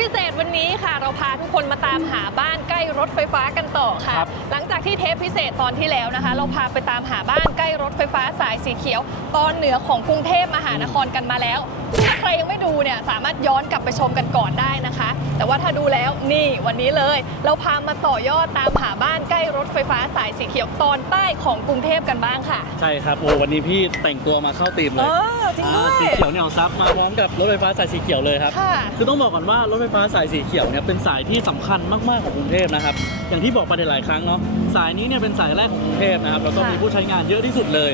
พิเศษวันนี้ค่ะ เราพาทุกคนมาตามหาบ้านใกล้รถไฟฟ้ากันต่อค่ะ ครับ หลังจากที่เทปพิเศษตอนที่แล้วนะคะ เราพาไปตามหาบ้านใกล้รถไฟฟ้าสายสีเขียว ตอนเหนือของกรุงเทพมหานครกันมาแล้วถ้าใครยังไม่ดูเนี่ยสามารถย้อนกลับไปชมกันก่อนได้นะคะ แต่ว่าถ้าดูแล้วนี่วันนี้เลย เราพามาต่อยอดตามหาบ้านใกล้รถไฟฟ้าสายสีเขียวตอนใต้ของกรุงเทพกันบ้างค่ะ ใช่ครับโอ้วันนี้พี่แต่งตัวมาเข้าตีมเลเอยอจ ริงด้วอ่ายสีเขียวเหนี่ยวซับมาพร้อมกับรถไฟฟ้าสายสีเขียวเลยครับ ค่ะ คือต้องบอกก่อนว่ารถไฟฟ้าสายสีเขียวเนี่ยเป็นสายที่สำคัญมากๆของกรุงเทพนะครับ อย่างที่บอกไปหลายๆครั้งเนาะสายนี้เนี่ยเป็นสายแรกของกรุงเทพนะครับแล้วก็ค่ะ มีผู้ใช้งานเยอะที่สุดเลย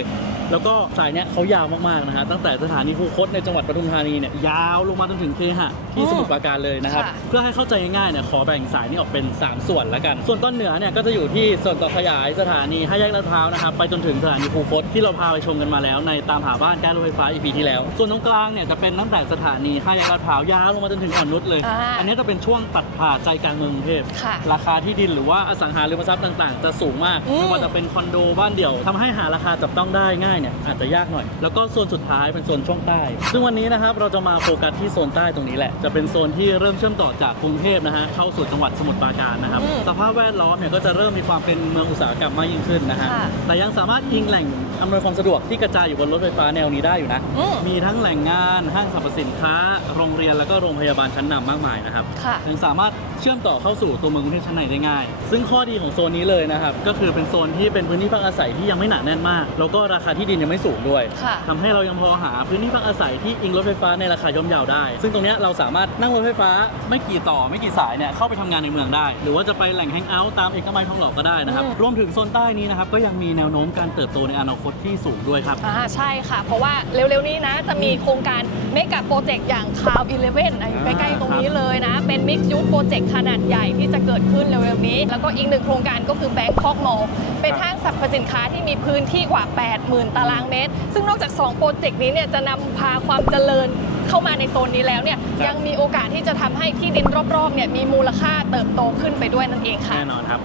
แล้วก็สายเนี้ยเขายาวมากๆนะฮะตั้งแต่สถานีคูคตในจังหวัดปทุมธานีเนี่ยยาวลงมาจนถึงเคหะที่สมุทรปราการเลยนะครับค่ะ เพื่อให้เข้าใจง่ายๆเนี่ยขอแบ่งสายนี้ออกเป็น 3 ส่วนแล้วกัน ส่วนต้นเหนือเนี่ยก็จะอยู่ที่ส่วนต่อขยายสถานีห้าแยกลาดพร้าวนะครับไปจนถึงสถานีคูคตที่เราพาไปชมกันมาแล้ว ในตามหาบ้านใกล้รถไฟฟ้า EP ที่แล้ว ส่วนตรงกลางเนี่ยจะเป็นตั้งแต่สถานีห้าแยกลาดพร้าวยาวลงมาจนถึงอ่อนนุชเลย อ่าอันนี้จะเป็นช่วงตัดผ่าใจกลางเมืองกรุงเทพค่ะราคาที่ดินหรือว่าอสังหาริมทรัพย์ต่างๆ จะสูงมากอืม ไม่ว่าจะเป็นคอนโดบ้านเดี่ยวทำให้หาราคาจับต้องได้ง่ายเนี่ยอาจจะยากหน่อย แล้วก็โซนสุดท้ายเป็นโซนช่วงใต้ ซึ่งวันนี้นะครับเราจะมาโฟกัสที่โซนใต้ตรงนี้แหละ จะเป็นโซนที่เริ่มเชื่อมต่อจากกรุงเทพนะฮะเข้าสู่จังหวัดสมุทรปราการนะครับ อืมสภาพแวดล้อมเนี่ยก็จะเริ่มมีความเป็นเมืองอุตสาหกรรมมากยิ่งขึ้นนะฮะ ค่ะ แต่ยังสามารถอิงแหล่งอำนวยความสะดวกที่กระจายอยู่บนรถไฟฟ้าแนวนี้ได้อยู่นะ อืมมีทั้งแหล่งงาน ห้างสรรพสินค้า โรงเรียน แล้วก็โรงพยาบาลชั้นนำมากมายนะครับ ค่ะ ถึงสามารถเชื่อมต่อเข้าสู่ตัวเมืองกรุงเทพชั้นในได้ง่าย ซึ่งข้อดีของโซนนี้เลยนะครับ ก็คือเป็นโซนที่เป็นพื้นที่พักอาศัยที่ยังไม่หนาแน่นมาก แล้วก็ราคาที่ดินยังไม่สูงด้วยค่ะ ทำให้เรายังพอหาพื้นที่พักอาศัยที่อิงรถไฟฟ้าในราคาย่อมเยาวได้ ซึ่งตรงเนี้ยเราสามารถนั่งรถไฟฟ้าไม่กี่ต่อไม่กี่สายเนี่ยเข้าไปทำงานในเมืองได้ หรือว่าจะไปแหล่งแฮงเอาท์ตามเอกมัยทองหล่อก็ได้นะครับอืมรวมถึงโซนใต้นี้นะครับก็ยังมีแนวโน้มการเติบโตในอนาคตที่สูงด้วยครับ อ่าใช่ค่ะ เพราะว่าเร็วๆนี้นะ จะมีโครงการเมกะโปรเจกต์อย่าง Cloud 11นะอยู่ใกล้ๆตรงนี้เลยนะ เป็นมิกซ์ยู p โปรเจกต์ขนาดใหญ่ที่จะเกิดขึ้นเร็วๆนี้ แล้วก็อีกหนึ่งโครงการก็คือ Bangkok Mall เป็นห้างสรรพสินค้าที่มีพื้นที่กว่า 80,000 ตารางเมตร ซึ่งนอกจาก 2 โปรเจกต์นี้เนี่ยจะนำพาความเจริญเข้ามาในโซนนี้แล้วเนี่ยครับยังมีโอกาสที่จะทำให้ที่ดินรอบๆเนี่ยมีมูลค่าเติบโตขึ้นไปด้วยนั่นเองค่ะ แน่นอนครับ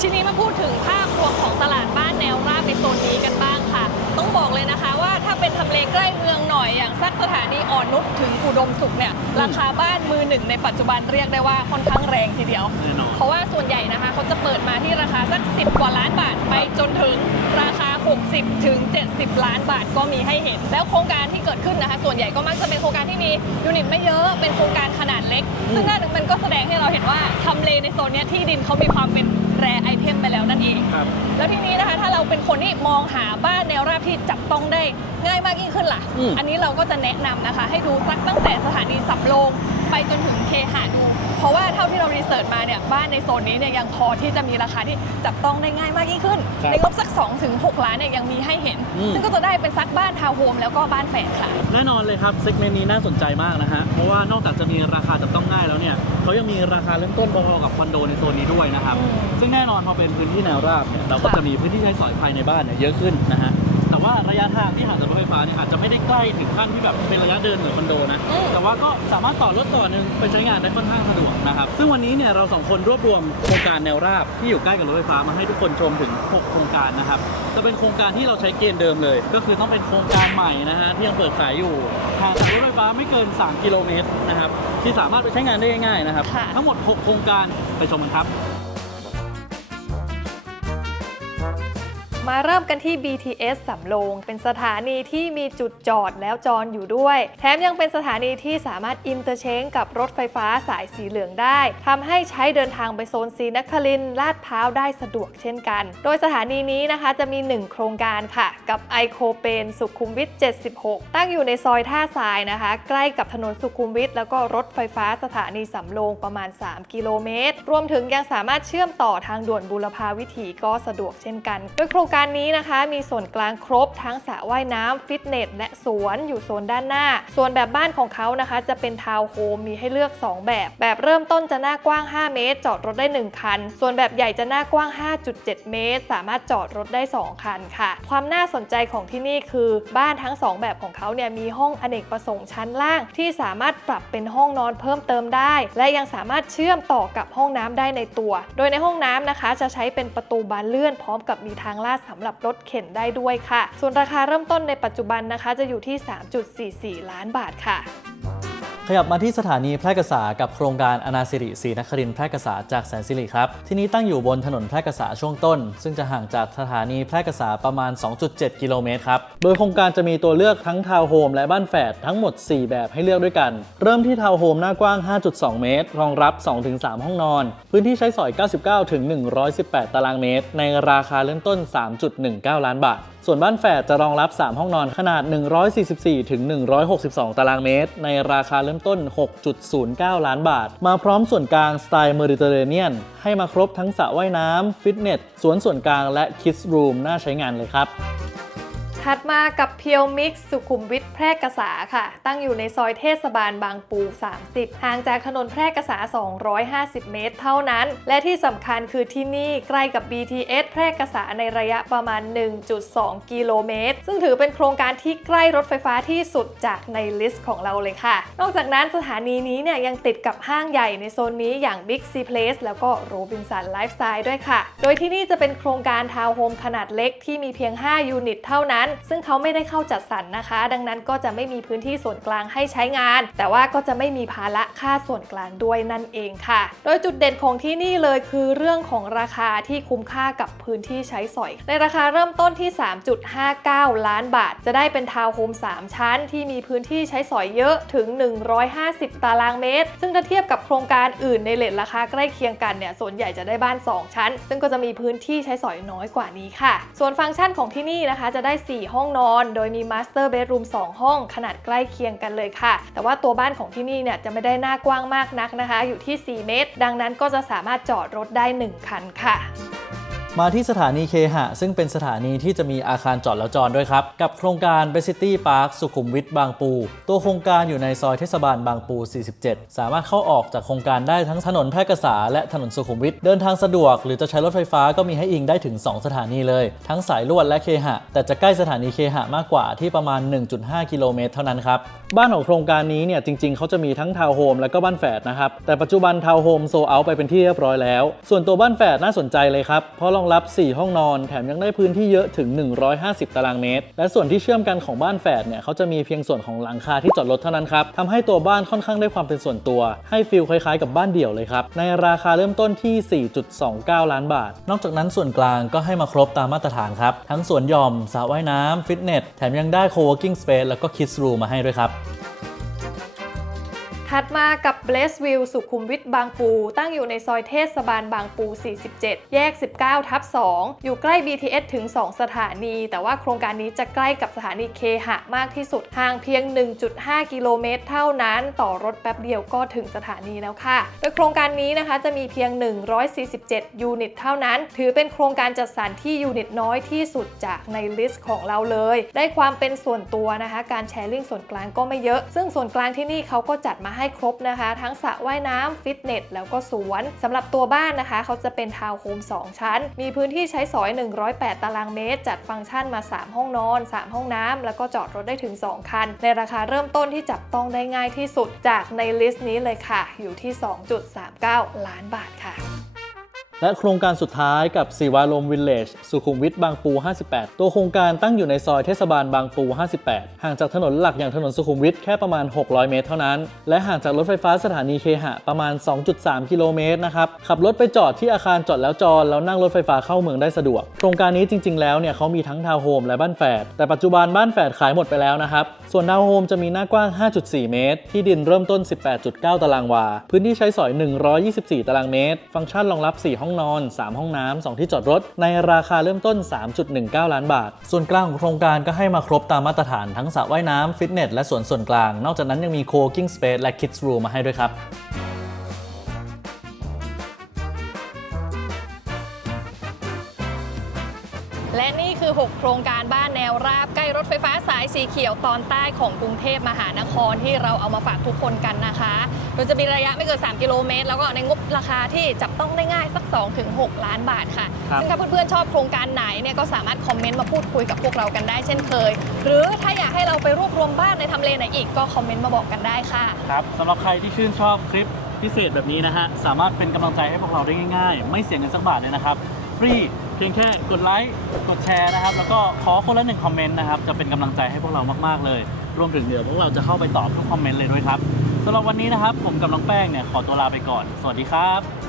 ทีนี้มาพูดถึงภาพรวมของตลาดบ้านแนวราบในโซนนี้กันบ้างค่ะ ต้องบอกเลยนะคะว่าถ้า เป็นทำเลใกล้เมืองหน่อยอย่างสักสถานีอ่อนนุชถึงอุดมสุขเนี่ยราคาบ้านมือหนึ่งในปัจจุบันเรียกได้ว่าค่อนข้างแรงทีเดียวแน่นอนเพราะว่าส่วนใหญ่นะคะเขาจะเปิดมาที่ราคาสัก 10 กว่าล้านบาทไปจนถึงราคา 60 ถึง 70 ล้านบาทก็มีให้เห็น แล้วโครงการที่เกิดขึ้นนะคะ ส่วนใหญ่ก็มักจะเป็นโครงการที่มียูนิตไม่เยอะเป็นโครงการขนาดเล็ก ซึ่งนั่นมันก็แสดงให้เราเห็นว่าทำเลในโซนเนี้ยที่ดินเขามีความเป็นแรไอเทมไปแล้วนั่นเอง ครับ แล้วทีนี้นะคะถ้าเราเป็นคนที่มองหาบ้านแนวราบที่จับต้องได้ง่ายมากยิ่งขึ้นล่ะ อืม อันนี้เราก็จะแนะนำนะคะ ให้ดูสักตั้งแต่สถานีสับโลงไปจนถึงเคหะดู เพราะว่าเท่าที่เรารีเสิร์ชมาเนี่ยบ้านในโซนนี้เนี่ยยังพอที่จะมีราคาที่จับต้องได้ง่ายมากยิ่งขึ้น ครับในงบสัก2ถึง6ล้านเนี่ยยังมีให้เห็น อืม ซึ่งก็จะได้เป็นสักบ้านทาวน์โฮมแล้วก็บ้านแฝดค่ะ แน่นอนเลยครับเซกเมนต์นี้น่าสนใจมากนะฮะ เพราะว่านอกจากจะมีราคาจับต้องง่ายแล้วเนี่ยเขายังมีราคาเริ่มต้นพอๆกับคอนโดในโซนนี้ด้วยนะครับ อืมซึ่งแน่นอนพอเป็นพื้นที่แนวราบเนี่ยเราก็ค่ะ จะมีพื้นที่ใช้สอยภายในบ้านเนี่ยเยอะขึ้นนะฮะแต่ ว่าระยะทางที่ห่างจากรถไฟฟ้าเนี่ยอาจจะไม่ได้ใกล้ถึงขั้นที่แบบเป็นระยะเดินเหมือนคอนโดนะ อืม แต่ว่าก็สามารถต่อรถต่อหนึ่งไปใช้งานได้ค่อนข้างสะดวกนะครับ ซึ่งวันนี้เนี่ยเราสองคนรวบรวมโครงการแนวราบที่อยู่ใกล้กับรถไฟฟ้ามาให้ทุกคนชมถึง6โครงการนะครับ จะเป็นโครงการที่เราใช้เกณฑ์เดิมเลย ก็คือต้องเป็นโครงการใหม่นะฮะที่ยังเปิดขายอยู่ห่างจากรถไฟฟ้าไม่เกิน 3 กิโลเมตรนะครับที่สามารถไปใช้งานได้ง่ายๆนะครับ ค่ะ ทั้งหมด 6 โครงการไปชมกันครับ มาเริ่มกันที่ BTS สำโรงเป็นสถานีที่มีจุดจอดแล้วจอดอยู่ด้วย แถมยังเป็นสถานีที่สามารถอินเตอร์เชงกับรถไฟฟ้าสายสีเหลืองได้ทำให้ใช้เดินทางไปโซนซีนครินลาดพร้าวได้สะดวกเช่นกัน โดยสถานีนี้นะคะจะมี 1 โครงการค่ะ กับไอโคเปนสุขุมวิท 76 ตั้งอยู่ในซอยท่าทรายนะคะ ใกล้กับถนนสุขุมวิทแล้วก็รถไฟฟ้าสถานีสำโรงประมาณ 3 กิโลเมตร รวมถึงยังสามารถเชื่อมต่อทางด่วนบุรพาวิถีก็สะดวกเช่นกัน โดยโครงการนี้นะคะมีส่วนกลางครบทั้งสระว่ายน้ำฟิตเนสและสวนอยู่โซนด้านหน้า ส่วนแบบบ้านของเขานะคะ จะเป็นทาวน์โฮมมีให้เลือก 2 แบบ แบบเริ่มต้นจะหน้ากว้าง 5 เมตร จอดรถได้ 1 คัน ส่วนแบบใหญ่จะหน้ากว้าง 5.7 เมตร สามารถจอดรถได้ 2 คันค่ะ ความน่าสนใจของที่นี่คือบ้านทั้ง 2 แบบของเขาเนี่ยมีห้องอเนกประสงค์ชั้นล่าง ที่สามารถปรับเป็นห้องนอนเพิ่มเติมได้ และยังสามารถเชื่อมต่อกับห้องน้ำได้ในตัว โดยในห้องน้ำนะคะ จะใช้เป็นประตูบานเลื่อนพร้อมกับมีทางลาดสำหรับรถเข็นได้ด้วยค่ะ ส่วนราคาเริ่มต้นในปัจจุบันนะคะจะอยู่ที่ 3.44 ล้านบาทค่ะ ขยับมาที่สถานีแพร่กษากับโครงการอนาสิริศรีนครินทร์แพร่กษาจากแสนสิริครับ ที่นี้ตั้งอยู่บนถนนแพร่กษาช่วงต้น ซึ่งจะห่างจากสถานีแพร่กษาประมาณ 2.7 กิโลเมตรครับ โดยโครงการจะมีตัวเลือกทั้งทาวน์โฮมและบ้านแฝดทั้งหมด 4 แบบให้เลือกด้วยกัน เริ่มที่ทาวน์โฮมหน้ากว้าง 5.2 เมตร รองรับ 2-3 ห้องนอน พื้นที่ใช้สอย 99-118 ตารางเมตร ในราคาเริ่มต้น 3.19 ล้านบาทส่วนบ้านแฝดจะรองรับ 3 ห้องนอนขนาด 144-162 ตารางเมตร ในราคาเริ่มต้น 6.09 ล้านบาท มาพร้อมส่วนกลางสไตล์เมดิเตอร์เรเนียน ให้มาครบทั้งสระว่ายน้ำฟิตเนสสวนส่วนกลางและคิดส์รูมน่าใช้งานเลยครับ ถัดมากับเพียวมิกซ์สุขุมวิทแพร่กษาค่ะ ตั้งอยู่ในซอยเทศบาลบางปู 30 ห่างจากถนนแพร่กษา 250 เมตรเท่านั้น และที่สำคัญคือที่นี่ใกล้กับ BTS แพร่กษาในระยะประมาณ 1.2 กิโลเมตร ซึ่งถือเป็นโครงการที่ใกล้รถไฟฟ้าที่สุดจากในลิสต์ของเราเลยค่ะ นอกจากนั้นสถานีนี้เนี่ยยังติดกับห้างใหญ่ในโซนนี้อย่าง Big C Place แล้วก็ Robinson Lifestyle ด้วยค่ะ โดยที่นี่จะเป็นโครงการทาวน์โฮมขนาดเล็กที่มีเพียง 5 ยูนิตเท่านั้นซึ่งเขาไม่ได้เข้าจัดสรรนะคะ ดังนั้นก็จะไม่มีพื้นที่ส่วนกลางให้ใช้งาน แต่ว่าก็จะไม่มีภาระค่าส่วนกลางด้วยนั่นเองค่ะ โดยจุดเด่นของที่นี่เลยคือเรื่องของราคาที่คุ้มค่ากับพื้นที่ใช้สอย ในราคาเริ่มต้นที่ 3.59 ล้านบาท จะได้เป็นทาวน์โฮม 3 ชั้น ที่มีพื้นที่ใช้สอยเยอะถึง 150 ตารางเมตร ซึ่งถ้าเทียบกับโครงการอื่นในเลทราคาใกล้เคียงกันเนี่ย ส่วนใหญ่จะได้บ้าน 2 ชั้น ซึ่งก็จะมีพื้นที่ใช้สอยน้อยกว่านี้ค่ะ ส่วนฟังก์ชันของที่นี่นะคะจะได้ 4ห้องนอน โดยมีมาสเตอร์เบดรูม2ห้อง ขนาดใกล้เคียงกันเลยค่ะ แต่ว่าตัวบ้านของที่นี่เนี่ยจะไม่ได้หน้ากว้างมากนักนะคะ อยู่ที่ 4 เมตร ดังนั้นก็จะสามารถจอดรถได้ 1 คันค่ะ มาที่สถานีเคหะ ซึ่งเป็นสถานีที่จะมีอาคารจอดแล้วจอดด้วยครับ กับโครงการ b e s i t y Park สุขุมวิทบางปู ตัวโครงการอยู่ในซอยเทศบาลบางปู 47 สามารถเข้าออกจากโครงการได้ทั้งถนนแพร่กษา และถนนสุขุมวิทเดินทางสะดวกหรือจะใช้รถไฟฟ้าก็มีให้อิงได้ถึง 2 สถานีเลย ทั้งสายลวดและเคหะ แต่จะใกล้สถานีเคหะมากกว่าที่ประมาณ 1.5 กิโลเมตรเท่านั้นครับบ้านของโครงการนี้เนี่ยจริง ๆเขาจะมีทั้งทาวน์โฮมและก็บ้านแฝดนะครับแต่ปัจจุบันทาวน์โฮมโซเอาไปเป็นที่เรียบร้อยแล้ว ส่วนตัวบ้านแฝดน่าสนใจเลยครับเพราะรองรับ 4 ห้องนอน แถมยังได้พื้นที่เยอะถึง 150 ตารางเมตร และส่วนที่เชื่อมกันของบ้านแฝดเนี่ยเขาจะมีเพียงส่วนของหลังคาที่จอดรถเท่านั้นครับทำให้ตัวบ้านค่อนข้างได้ความเป็นส่วนตัว ให้ฟิลคล้ายๆกับบ้านเดี่ยวเลยครับในราคาเริ่มต้นที่ 4.29 ล้านบาท นอกจากนั้นส่วนกลางก็ให้มาครบตามมาตรฐานครับทั้งสวนหย่อมสระว่ายน้ำฟิตเนสแถมยังได้ co-working space แล้วก็ kids room มาให้ด้วยครับ ถัดมากับ Bless View สุขุมวิทบางปู ตั้งอยู่ในซอยเทศบาลบางปู 47 แยก 19 ทับ 2 อยู่ใกล้ BTS ถึง 2 สถานี แต่ว่าโครงการนี้จะใกล้กับสถานีเคหะมากที่สุด ห่างเพียง 1.5 กิโลเมตรเท่านั้น ต่อรถแป๊บเดียวก็ถึงสถานีแล้วค่ะ โดยโครงการนี้นะคะจะมีเพียง 147 ยูนิตเท่านั้น ถือเป็นโครงการจัดสรรที่ยูนิตน้อยที่สุดจากในลิสต์ของเราเลย ได้ความเป็นส่วนตัวนะคะ การแชร์ลิงส่วนกลางก็ไม่เยอะ ซึ่งส่วนกลางที่นี่เขาก็จัดมาให้ครบนะคะ ทั้งสระว่ายน้ำฟิตเนสแล้วก็สวนสำหรับตัวบ้านนะคะ เขาจะเป็นทาวน์โฮม2 ชั้น มีพื้นที่ใช้สอย 108 ตารางเมตร จัดฟังก์ชันมา 3 ห้องนอน 3 ห้องน้ำแล้วก็จอดรถได้ถึง 2 คัน ในราคาเริ่มต้นที่จับต้องได้ง่ายที่สุดจากในลิสต์นี้เลยค่ะ อยู่ที่ 2.39 ล้านบาทค่ะ และโครงการสุดท้ายกับสีวาลมวิลเลจสุขุมวิทบางปู 58 ตัวโครงการตั้งอยู่ในซอยเทศบาลบางปู 58 ห่างจากถนนหลักอย่างถนนสุขุมวิทแค่ประมาณ 600 เมตรเท่านั้น และห่างจากรถไฟฟ้าสถานีเคหะประมาณ 2.3 กิโลเมตรนะครับ ขับรถไปจอดที่อาคารจอดแล้วจอดแล้วนั่งรถไฟฟ้าเข้าเมืองได้สะดวก โครงการนี้จริง ๆ แล้วเนี่ยเขามีทั้งทาวน์โฮมและบ้านแฝด แต่ปัจจุบันบ้านแฝดขายหมดไปแล้วนะครับ ส่วนทาวน์โฮมจะมีหน้ากว้าง 5.4 เมตร ที่ดินเริ่มต้น 18.9 ตารางวา พื้นที่ใช้สอย 124 ตารางเมตร ฟังก์ชันรองรับ 4 ห้องนอน 3 ห้องน้ำ2ที่จอดรถ ในราคาเริ่มต้น 3.19 ล้านบาท ส่วนกลางของโครงการก็ให้มาครบตามมาตรฐานทั้งสระว่ายน้ำฟิตเนสและสวนส่วนกลาง นอกจากนั้นยังมีโคกิ้งสเปซและคิดส์รูมมาให้ด้วยครับ สายสีเขียวตอนใต้ของกรุงเทพมหานครที่เราเอามาฝากทุกคนกันนะคะโดยจะมีระยะไม่เกิน 3 กิโลเมตร แล้วก็ในงบราคาที่จับต้องได้ง่ายสัก 2-6 ล้านบาทค่ะครับซึ่งถ้าเพื่อนๆชอบโครงการไหนเนี่ยก็สามารถคอมเมนต์มาพูดคุยกับพวกเรากันได้เช่นเคย หรือถ้าอยากให้เราไปรวบรวมบ้านในทำเลไหนอีกก็คอมเมนต์มาบอกกันได้ค่ะ ครับสำหรับใครที่ชื่นชอบคลิปพิเศษแบบนี้นะฮะ สามารถเป็นกำลังใจให้พวกเราได้ง่าย ๆ ไม่เสียเงินสักบาทเลยนะครับฟ รีเพีพียงแค่กดไลค์กดแชร์นะครับ แล้วก็ขอคนละหนึ่งคอมเมนต์นะครับ จะเป็นกำลังใจให้พวกเรามากๆเลย รวมถึงเดี๋ยวพวกเราจะเข้าไปตอบทุกคอมเมนต์เลยด้วยครับสำหรับวันนี้นะครับ ผมกับน้องแป้งเนี่ยขอตัวลาไปก่อน สวัสดีครับ